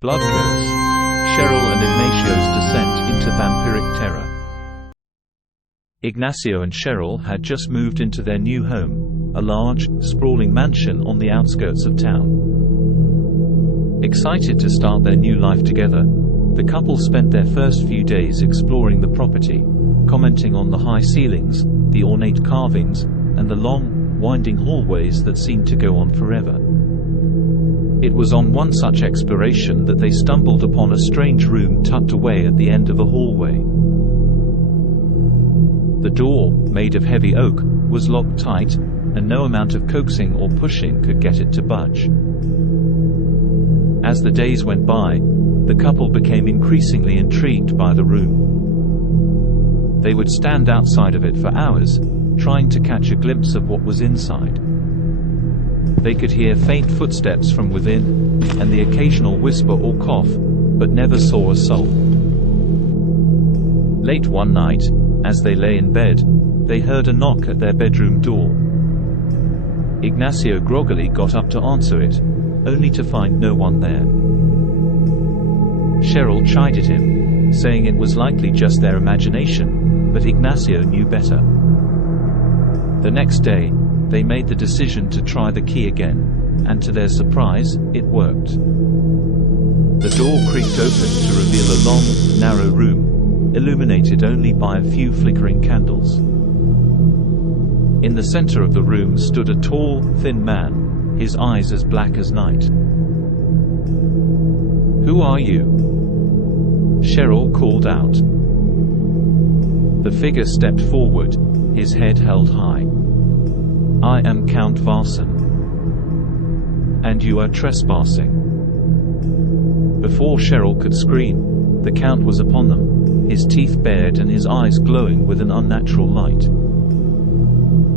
Blood Curse, Cheryl and Ignacio's descent into vampiric terror. Ignacio and Cheryl had just moved into their new home, a large, sprawling mansion on the outskirts of town. Excited to start their new life together, the couple spent their first few days exploring the property, commenting on the high ceilings, the ornate carvings, and the long, winding hallways that seemed to go on forever. It was on one such exploration that they stumbled upon a strange room tucked away at the end of a hallway. The door, made of heavy oak, was locked tight, and no amount of coaxing or pushing could get it to budge. As the days went by, the couple became increasingly intrigued by the room. They would stand outside of it for hours, trying to catch a glimpse of what was inside. They could hear faint footsteps from within, and the occasional whisper or cough, but never saw a soul. Late one night, as they lay in bed, they heard a knock at their bedroom door. Ignacio groggily got up to answer it, only to find no one there. Cheryl chided him, saying it was likely just their imagination, but Ignacio knew better. The next day, they made the decision to try the key again, and to their surprise, it worked. The door creaked open to reveal a long, narrow room, illuminated only by a few flickering candles. In the center of the room stood a tall, thin man, his eyes as black as night. "Who are you?" Cheryl called out. The figure stepped forward, his head held high. "I am Count Varson. And you are trespassing." Before Cheryl could scream, the Count was upon them, his teeth bared and his eyes glowing with an unnatural light.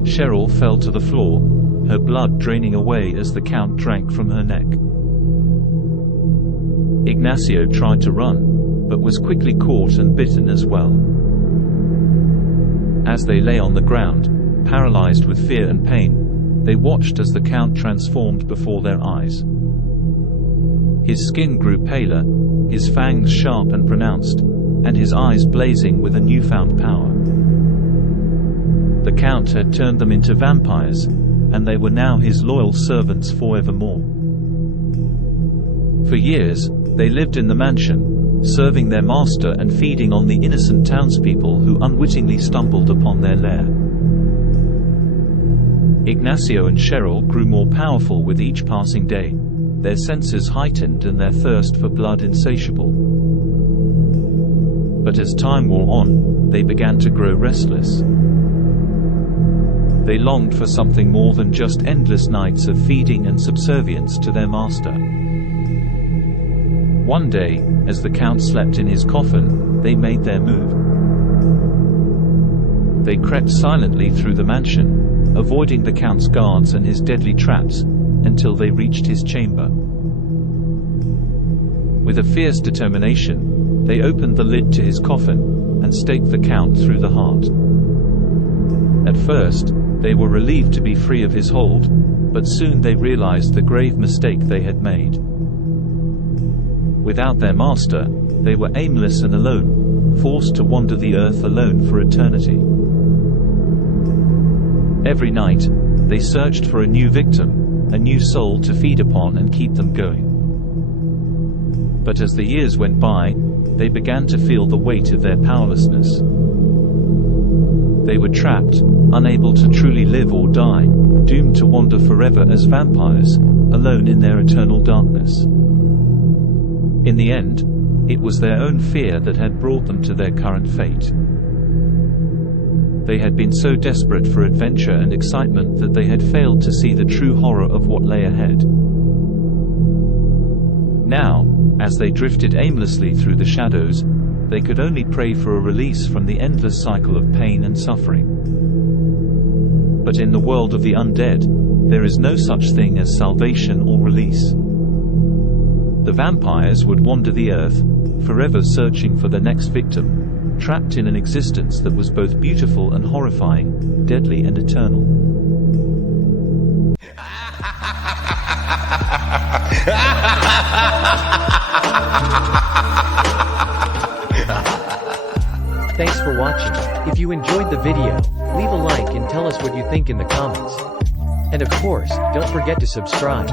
Cheryl fell to the floor, her blood draining away as the Count drank from her neck. Ignacio tried to run, but was quickly caught and bitten as well. As they lay on the ground, paralyzed with fear and pain, they watched as the Count transformed before their eyes. His skin grew paler, his fangs sharp and pronounced, and his eyes blazing with a newfound power. The Count had turned them into vampires, and they were now his loyal servants forevermore. For years, they lived in the mansion, serving their master and feeding on the innocent townspeople who unwittingly stumbled upon their lair. Ignacio and Cheryl grew more powerful with each passing day, their senses heightened and their thirst for blood insatiable. But as time wore on, they began to grow restless. They longed for something more than just endless nights of feeding and subservience to their master. One day, as the Count slept in his coffin, they made their move. They crept silently through the mansion, avoiding the Count's guards and his deadly traps, until they reached his chamber. With a fierce determination, they opened the lid to his coffin, and staked the Count through the heart. At first, they were relieved to be free of his hold, but soon they realized the grave mistake they had made. Without their master, they were aimless and alone, forced to wander the earth alone for eternity. Every night, they searched for a new victim, a new soul to feed upon and keep them going. But as the years went by, they began to feel the weight of their powerlessness. They were trapped, unable to truly live or die, doomed to wander forever as vampires, alone in their eternal darkness. In the end, it was their own fear that had brought them to their current fate. They had been so desperate for adventure and excitement that they had failed to see the true horror of what lay ahead. Now, as they drifted aimlessly through the shadows, they could only pray for a release from the endless cycle of pain and suffering. But in the world of the undead, there is no such thing as salvation or release. The vampires would wander the earth, forever searching for the next victim, trapped in an existence that was both beautiful and horrifying, deadly and eternal. Thanks for watching. If you enjoyed the video, leave a like and tell us what you think in the comments. And of course, don't forget to subscribe.